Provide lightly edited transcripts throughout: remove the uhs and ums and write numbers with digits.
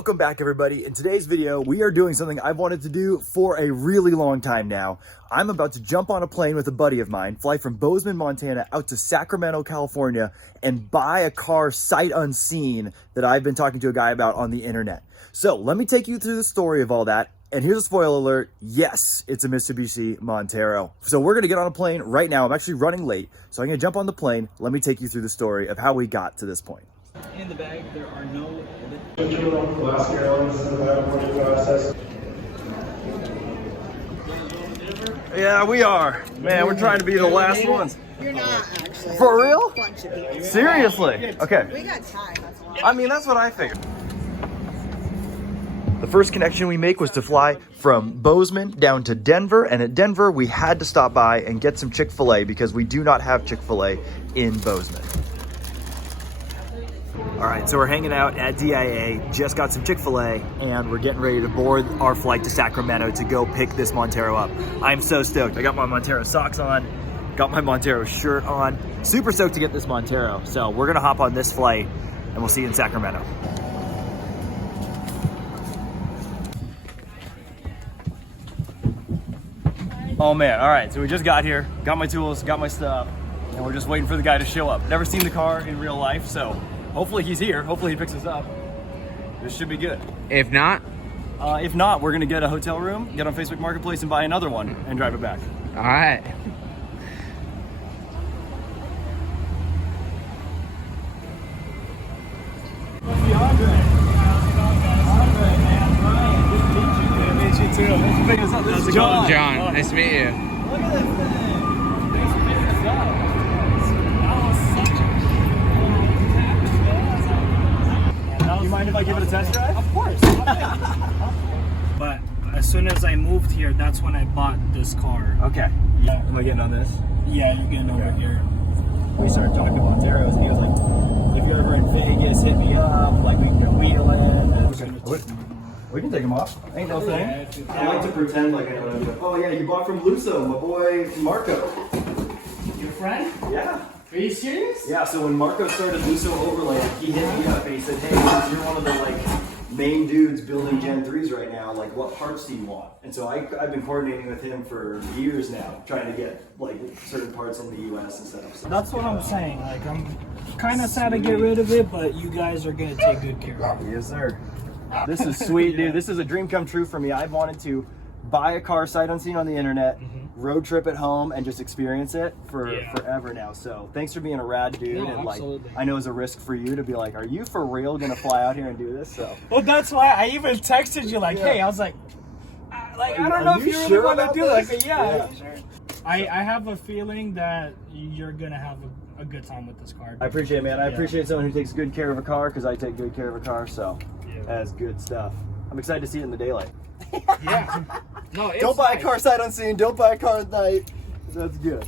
Welcome back, everybody. In today's video, we are doing something I've wanted to do for a really long time now. I'm about to jump on a plane with a buddy of mine, fly from Bozeman, Montana out to Sacramento, California, and buy a car sight unseen that I've been talking to a guy about on the internet. So let me take you through the story of all that. And here's a spoiler alert. Yes, it's a Mitsubishi Montero. So we're gonna get on a plane right now. I'm actually running late, so I'm gonna jump on the plane. Let me take you through the story of how we got to this point. In the bag, there are no... Yeah, we are. Man, we're trying to be the last ones. You're not actually. For real? Bunch of people. Seriously? Okay. We got time, that's why. I mean, that's what I figured. The first connection we make was to fly from Bozeman down to Denver, and at Denver we had to stop by and get some Chick-fil-A because we do not have Chick-fil-A in Bozeman. All right, so we're hanging out at DIA, just got some Chick-fil-A, and we're getting ready to board our flight to Sacramento to go pick this Montero up. I'm so stoked. I got my Montero socks on, got my Montero shirt on. Super stoked to get this Montero. So we're gonna hop on this flight and we'll see you in Sacramento. Oh man, all right, so we just got here, got my tools, got my stuff, and we're just waiting for the guy to show up. Never seen the car in real life, so hopefully he's here. Hopefully he picks us up. This should be good. If not, we're gonna get a hotel room, get on Facebook Marketplace and buy another one and drive it back. all right. John. John, nice to meet you. Look at this thing. Thanks for picking us up. You mind if I give it a test drive? Of course. But as soon as I moved here, that's when I bought this car. Okay. Yeah. Am I getting on this? Yeah, you're getting over here. We started talking Monteros, and he was like, if you're ever in Vegas, hit me up. Like, we can wheel in. We can take them off. Ain't no thing. I like to pretend like I know what I'm doing. Oh, yeah, you bought from Luso, my boy Marco. Your friend? Yeah. Are you serious? Yeah, so when Marco started Luso Overland, he hit me up and he said, hey, since you're one of the main dudes building Gen 3s right now, what parts do you want? And so I've been coordinating with him for years now, trying to get certain parts in the US and stuff. So, That's what I'm saying. Like, I'm kind of sad to get rid of it, but you guys are going to take good care of it. yes, sir. This is sweet, dude. This is a dream come true for me. I've wanted to buy a car sight unseen on the internet, road trip at home, and just experience it forever now. So thanks for being a rad dude. No, and absolutely. I know it's a risk for you to be like, are you for real gonna fly out here and do this? So Well, that's why I even texted you hey, I was like, I don't know if you really want to do it. Like, yeah. Sure. I have a feeling that you're going to have a good time with this car. I appreciate it, man. I appreciate someone who takes good care of a car because I take good care of a car. So that's good stuff. I'm excited to see it in the daylight. Yeah. No, it's Don't buy nice. a car sight unseen. Don't buy a car at night. That's good.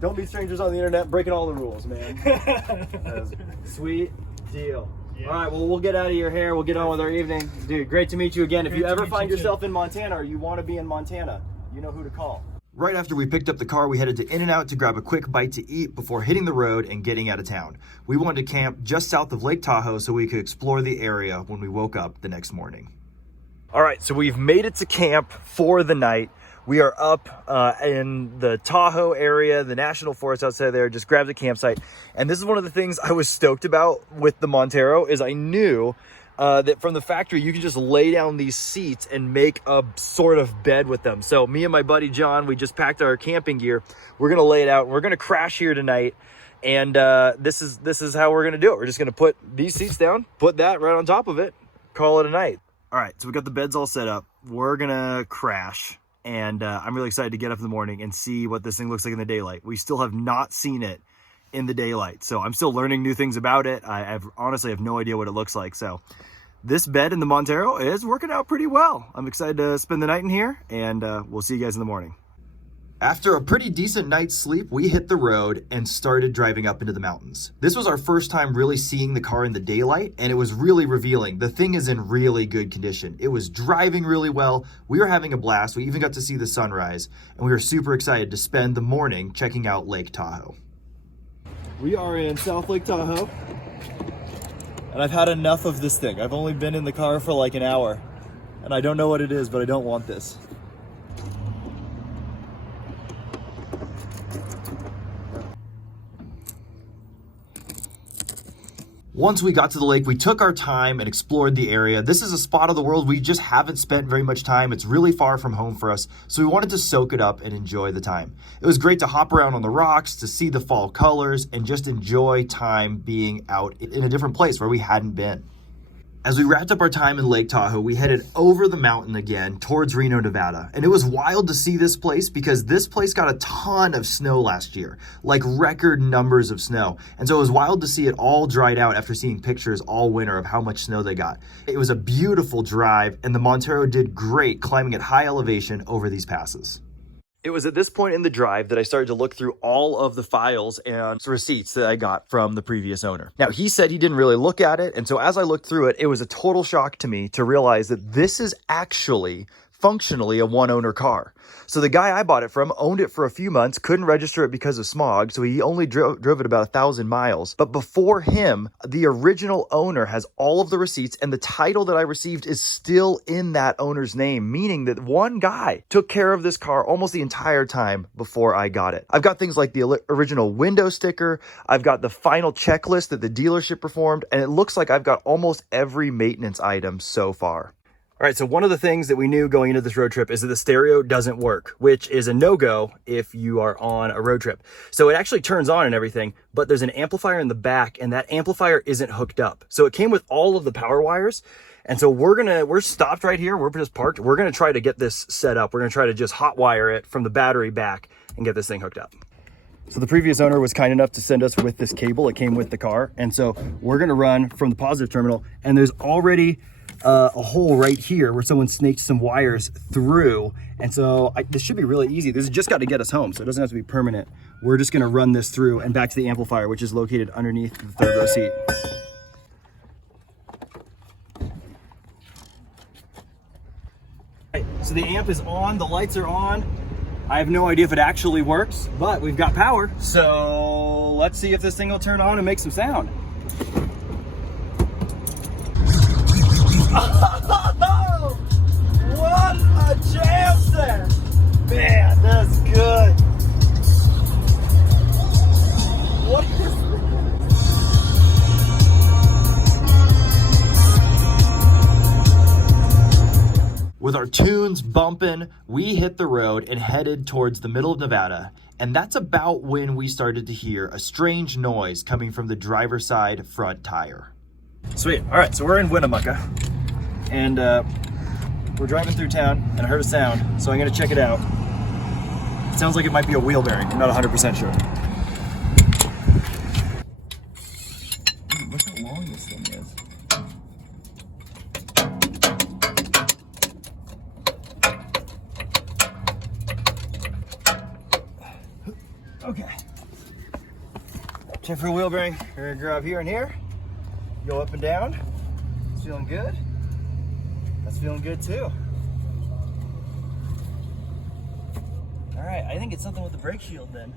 Don't meet strangers on the internet breaking all the rules, man. That's sweet deal. Yeah. All right, well, we'll get out of your hair. We'll get on with our evening. Dude, great to meet you again. If Great you to ever meet find you yourself too. in Montana or you want to be in Montana, you know who to call. Right after we picked up the car, we headed to In-N-Out to grab a quick bite to eat before hitting the road and getting out of town. We wanted to camp just south of Lake Tahoe so we could explore the area when we woke up the next morning. All right, so we've made it to camp for the night. We are up in the Tahoe area, the national forest outside there, just grabbed a campsite. And this is one of the things I was stoked about with the Montero is I knew that from the factory, you can just lay down these seats and make a sort of bed with them. So me and my buddy John, we just packed our camping gear. We're gonna lay it out. We're gonna crash here tonight. And this is how we're gonna do it. We're just gonna put these seats down, put that right on top of it, call it a night. All right, so we got the beds all set up. We're gonna crash. And I'm really excited to get up in the morning and see what this thing looks like in the daylight. We still have not seen it in the daylight. So I'm still learning new things about it. I honestly have no idea what it looks like. So this bed in the Montero is working out pretty well. I'm excited to spend the night in here, and we'll see you guys in the morning. After a pretty decent night's sleep, we hit the road and started driving up into the mountains. This was our first time really seeing the car in the daylight, and it was really revealing. The thing is in really good condition. It was driving really well. We were having a blast. We even got to see the sunrise, and we were super excited to spend the morning checking out Lake Tahoe. We are in South Lake Tahoe. And I've had enough of this thing. I've only been in the car for like an hour. And I don't know what it is, but I don't want this. Once we got to the lake, we took our time and explored the area. This is a spot of the world we just haven't spent very much time. It's really far from home for us, so we wanted to soak it up and enjoy the time. It was great to hop around on the rocks, to see the fall colors, and just enjoy time being out in a different place where we hadn't been. As we wrapped up our time in Lake Tahoe, we headed over the mountain again towards Reno, Nevada. And it was wild to see this place because this place got a ton of snow last year, like record numbers of snow. And so it was wild to see it all dried out after seeing pictures all winter of how much snow they got. It was a beautiful drive, and the Montero did great climbing at high elevation over these passes. It was at this point in the drive that I started to look through all of the files and receipts that I got from the previous owner. Now, he said he didn't really look at it, and so as I looked through it, it was a total shock to me to realize that this is actually functionally a one-owner car. So the guy I bought it from owned it for a few months, couldn't register it because of smog, so he only drove it about 1,000 miles. But before him, the original owner has all of the receipts, and the title that I received is still in that owner's name, meaning that one guy took care of this car almost the entire time before I got it. I've got things like the original window sticker, I've got the final checklist that the dealership performed, and it looks like I've got almost every maintenance item so far. All right, so one of the things that we knew going into this road trip is that the stereo doesn't work, which is a no-go if you are on a road trip. So it actually turns on and everything, but there's an amplifier in the back, and that amplifier isn't hooked up. So it came with all of the power wires. And so we're stopped right here. We're just parked. We're gonna try to get this set up. We're gonna try to just hot wire it from the battery back and get this thing hooked up. So the previous owner was kind enough to send us with this cable. It came with the car. And so we're gonna run from the positive terminal, and there's already a hole right here where someone snaked some wires through. And so this should be really easy. This has just got to get us home, so it doesn't have to be permanent. We're just gonna run this through and back to the amplifier, which is located underneath the third row seat. Right, so the amp is on, the lights are on. I have no idea if it actually works, but we've got power. So let's see if this thing will turn on and make some sound. Oh, what a jam set! Man, that's good. What is this? With our tunes bumping, we hit the road and headed towards the middle of Nevada. And that's about when we started to hear a strange noise coming from the driver's side front tire. Sweet. All right, so we're in Winnemucca. And we're driving through town, and I heard a sound, so I'm gonna check it out. It sounds like it might be a wheel bearing. I'm not 100% sure. Dude, look how long this thing is. Okay. Check for a wheel bearing. We're gonna grab here and here. Go up and down. It's feeling good. That's feeling good too. All right, I think it's something with the brake shield then.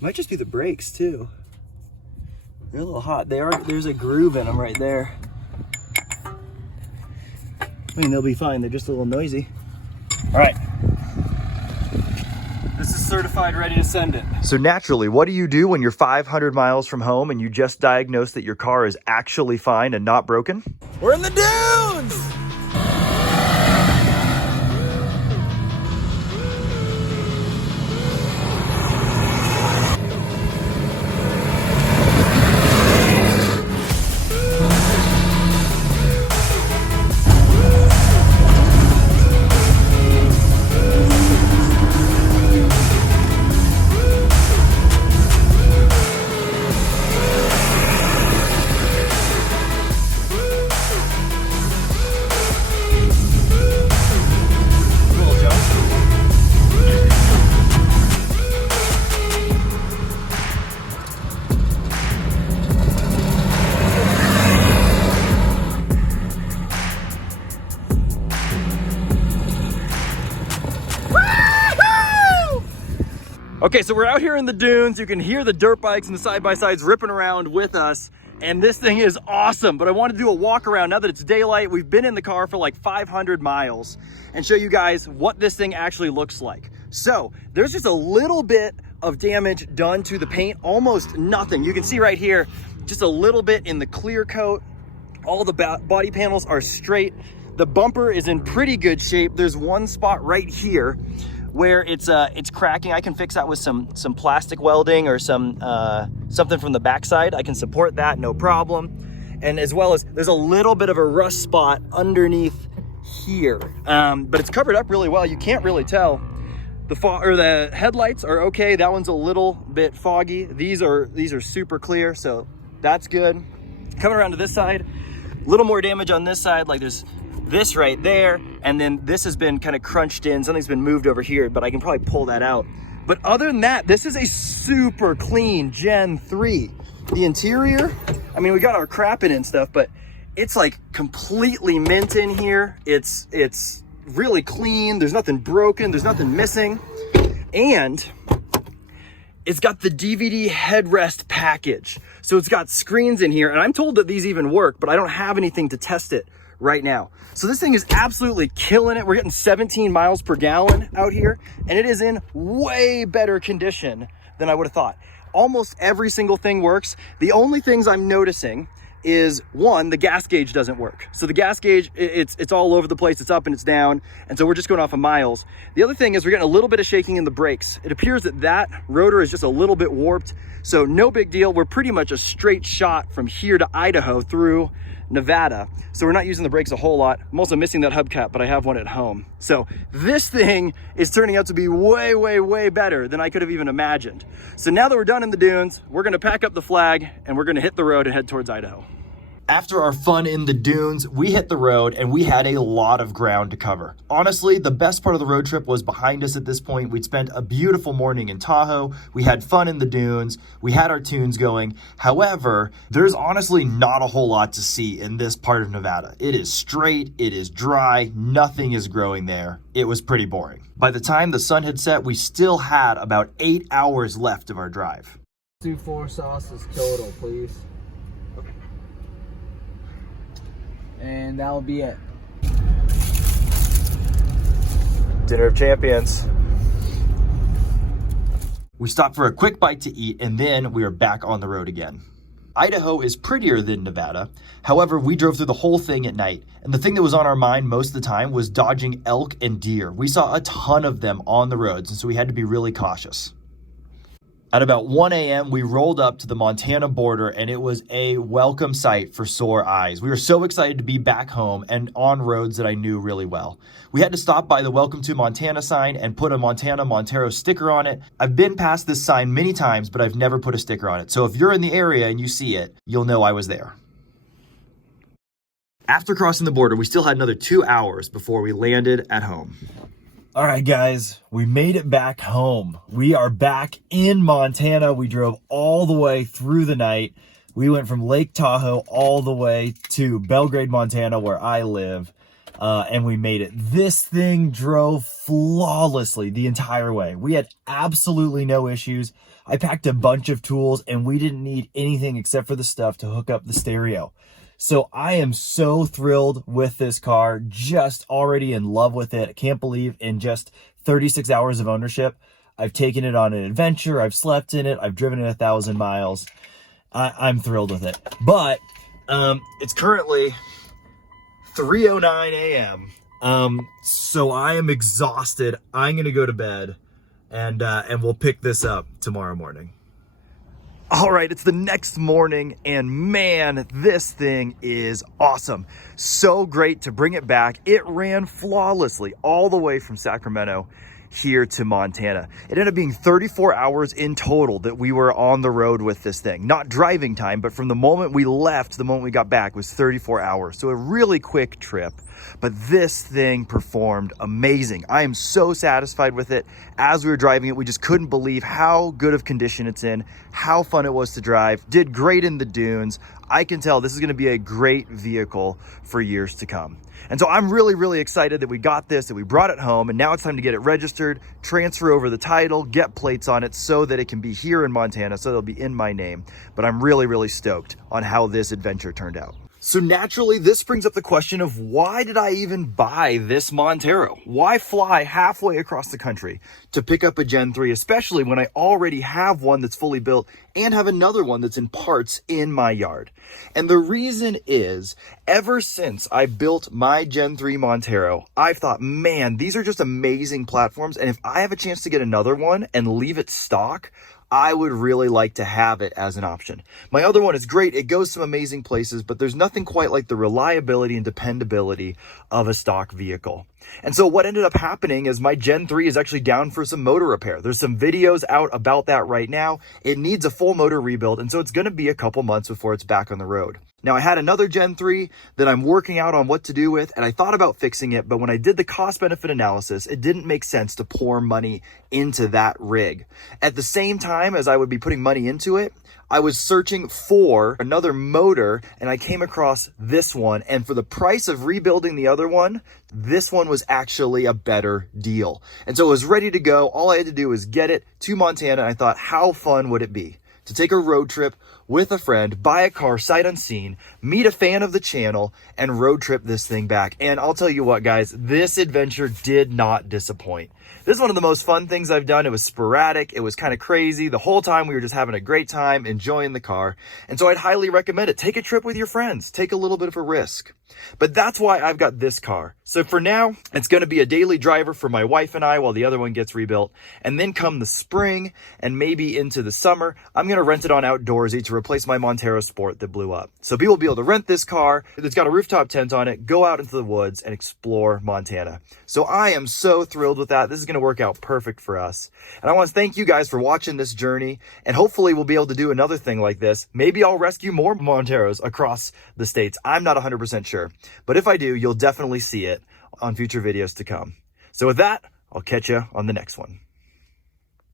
Might just be the brakes too. They're a little hot. There's a groove in them right there. I mean, they'll be fine. They're just a little noisy. All right. This is certified, ready to send it. So naturally, what do you do when you're 500 miles from home and you just diagnosed that your car is actually fine and not broken? We're in the dunes! Okay, so we're out here in the dunes. You can hear the dirt bikes and the side-by-sides ripping around with us. And this thing is awesome, but I want to do a walk around now that it's daylight. We've been in the car for like 500 miles and show you guys what this thing actually looks like. So there's just a little bit of damage done to the paint, almost nothing. You can see right here, just a little bit in the clear coat. All the body panels are straight. The bumper is in pretty good shape. There's one spot right here where it's cracking. I can fix that with some plastic welding or something from the backside. I can support that, no problem. And as well as there's a little bit of a rust spot underneath here, but it's covered up really well. You can't really tell. The headlights are okay. That one's a little bit foggy. These are super clear, so that's good. Coming around to this side, a little more damage on this side. Like there's this right there, and then this has been kind of crunched in. Something's been moved over here, but I can probably pull that out. But other than that, this is a super clean Gen 3. The interior, I mean, we got our crap in and stuff, but it's like completely mint in here. It's really clean. There's nothing broken. There's nothing missing. And it's got the DVD headrest package. So it's got screens in here, and I'm told that these even work, but I don't have anything to test it right now. So this thing is absolutely killing it. We're getting 17 miles per gallon out here, and it is in way better condition than I would have thought. Almost every single thing works. The only things I'm noticing is, one, the gas gauge doesn't work. So the gas gauge, it's all over the place. It's up and it's down. And so we're just going off of miles. The other thing is we're getting a little bit of shaking in the brakes. It appears that rotor is just a little bit warped. So no big deal. We're pretty much a straight shot from here to Idaho through Nevada. So we're not using the brakes a whole lot. I'm also missing that hubcap, but I have one at home. So this thing is turning out to be way, way, way better than I could have even imagined. So now that we're done in the dunes, we're gonna pack up the flag and we're gonna hit the road and head towards Idaho. After our fun in the dunes, we hit the road and we had a lot of ground to cover. Honestly, the best part of the road trip was behind us at this point. We'd spent a beautiful morning in Tahoe. We had fun in the dunes. We had our tunes going. However, there's honestly not a whole lot to see in this part of Nevada. It is straight, it is dry, nothing is growing there. It was pretty boring. By the time the sun had set, we still had about 8 hours left of our drive. 2 4 sauces total, please. And that'll be it. Dinner of champions. We stopped for a quick bite to eat, and then we are back on the road again. Idaho is prettier than Nevada. However, we drove through the whole thing at night, and the thing that was on our mind most of the time was dodging elk and deer. We saw a ton of them on the roads, and so we had to be really cautious. At about 1 a.m., we rolled up to the Montana border, and it was a welcome sight for sore eyes. We were so excited to be back home and on roads that I knew really well. We had to stop by the Welcome to Montana sign and put a Montero sticker on it. I've been past this sign many times, but I've never put a sticker on it. So if you're in the area and you see it, you'll know I was there. After crossing the border, we still had another 2 hours before we landed at home. All right, guys, we made it back home. We are back in Montana. We drove all the way through the night. We went from Lake Tahoe all the way to Belgrade, Montana, where I live, and we made it. This thing drove flawlessly the entire way. We had absolutely no issues. I packed a bunch of tools, and we didn't need anything except for the stuff to hook up the stereo. So I am so thrilled with this car, just already in love with it. I can't believe in just 36 hours of ownership, I've taken it on an adventure. I've slept in it. I've driven it 1,000 miles. I'm thrilled with it. But it's currently 3:09 a.m. So I am exhausted. I'm going to go to bed, and we'll pick this up tomorrow morning. All right, it's the next morning, and man, this thing is awesome. So great to bring it back. It ran flawlessly all the way from Sacramento here to Montana. It ended up being 34 hours in total that we were on the road with this thing. Not driving time, but from the moment we left to the moment we got back was 34 hours. So a really quick trip. But this thing performed amazing. I am so satisfied with it. As we were driving it, we just couldn't believe how good of condition it's in, how fun it was to drive. Did great in the dunes. I can tell this is going to be a great vehicle for years to come. And so I'm really, really excited that we got this, that we brought it home, and now it's time to get it registered, transfer over the title, get plates on it so that it can be here in Montana, so it'll be in my name. But I'm really, really stoked on how this adventure turned out. So naturally, this brings up the question of why did I even buy this Montero? Why fly halfway across the country to pick up a Gen 3, especially when I already have one that's fully built and have another one that's in parts in my yard? And the reason is, ever since I built my Gen 3 Montero, I've thought, man, these are just amazing platforms. And if I have a chance to get another one and leave it stock, I would really like to have it as an option. My other one is great. It goes some amazing places, but there's nothing quite like the reliability and dependability of a stock vehicle. And so what ended up happening is my Gen 3 is actually down for some motor repair. There's some videos out about that right now. It needs a full motor rebuild, and so it's going to be a couple months before it's back on the road. Now, I had another Gen 3 that I'm working out on what to do with, and I thought about fixing it, but when I did the cost-benefit analysis, it didn't make sense to pour money into that rig. At the same time as I would be putting money into it, I was searching for another motor, and I came across this one, and for the price of rebuilding the other one, this one was actually a better deal. And so it was ready to go. All I had to do was get it to Montana, and I thought, how fun would it be to take a road trip with a friend, buy a car sight unseen, meet a fan of the channel, and road trip this thing back. And I'll tell you what, guys, this adventure did not disappoint. This is one of the most fun things I've done. It was sporadic. It was kind of crazy. The whole time we were just having a great time, enjoying the car. And so I'd highly recommend it. Take a trip with your friends. Take a little bit of a risk. But that's why I've got this car. So for now, it's going to be a daily driver for my wife and I while the other one gets rebuilt. And then come the spring and maybe into the summer, I'm going to rent it on Outdoorsy to replace my Montero Sport that blew up. So people will be able to rent this car. It's got a rooftop tent on it, go out into the woods and explore Montana. So I am so thrilled with that. This is going to work out perfect for us. And I want to thank you guys for watching this journey. And hopefully we'll be able to do another thing like this. Maybe I'll rescue more Monteros across the states. I'm not 100% sure. But if I do, you'll definitely see it on future videos to come. So with that, I'll catch you on the next one.